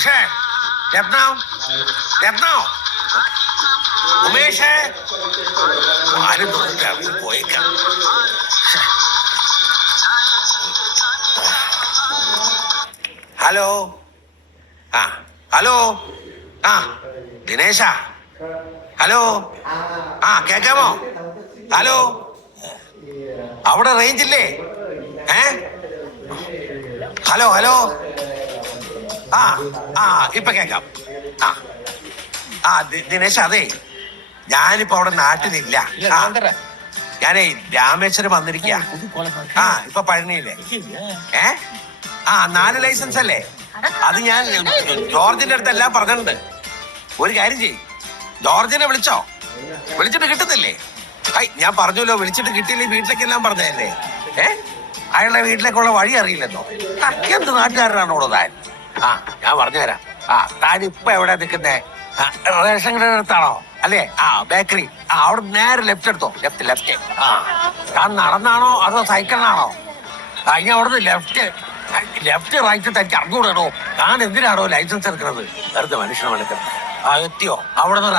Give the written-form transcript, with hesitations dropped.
ഉഷേ രത്നം രത്നം ഉമേഷേ ആരും തൊഴിൽ അവർ പോയേക്കാം. ഹലോ ആ ഹലോ ആ ദിനേശ ഹലോ ആ കേക്കാമോ? ഹലോ അവിടെ റേഞ്ച് ഇല്ലേ? ഹലോ ഹലോ ആ ആ ഇപ്പൊ കേക്കാം. ആ ആ ദിനേശ അതെ ഞാനിപ്പോ അവിടെ നാട്ടിലില്ല. ഞാനേ രാമേശ്വരം വന്നിരിക്ക. ആ ഇപ്പൊ പഴനിയില്ലേ? ആ 4 ലൈസൻസ് അല്ലേ? അത് ഞാൻ ജോർജിന്റെ അടുത്ത് എല്ലാം പറഞ്ഞിട്ടുണ്ട്. ഒരു കാര്യം ചെയ്യ്, ജോർജിനെ വിളിച്ചോ? വിളിച്ചിട്ട് കിട്ടുന്നില്ലേ? ഞാൻ പറഞ്ഞല്ലോ, വിളിച്ചിട്ട് കിട്ടിയില്ലേ വീട്ടിലേക്കെല്ലാം പറഞ്ഞതല്ലേ? അയാളുടെ വീട്ടിലേക്കുള്ള വഴി അറിയില്ലെന്നോ? എന്ത് നാട്ടുകാരനാണോടോ താൻ? ആ ഞാൻ പറഞ്ഞുതരാം. ആ താൻ ഇപ്പൊ എവിടെ നിൽക്കുന്നേ? റേഷൻ കടയുടെ അടുത്താണോ? അല്ലേ? ആ ബേക്കറി. ആ അവിടെ നേരെ ലെഫ്റ്റ് എടുത്തോ. ലെഫ്റ്റ്. ആ താൻ നടന്നാണോ അതോ സൈക്കിളിനാണോ? ഇനി അവിടുന്ന് ലെഫ്റ്റ് റൈറ്റ് തനിക്ക് അറിഞ്ഞുകൂടണോ? താൻ എന്തിനാണോ ലൈസൻസ് എടുക്കുന്നത്? വെറുതെ മനുഷ്യനെ എടുക്കുന്നത്. ആ എത്തിയോ? അവിടെ നിന്ന്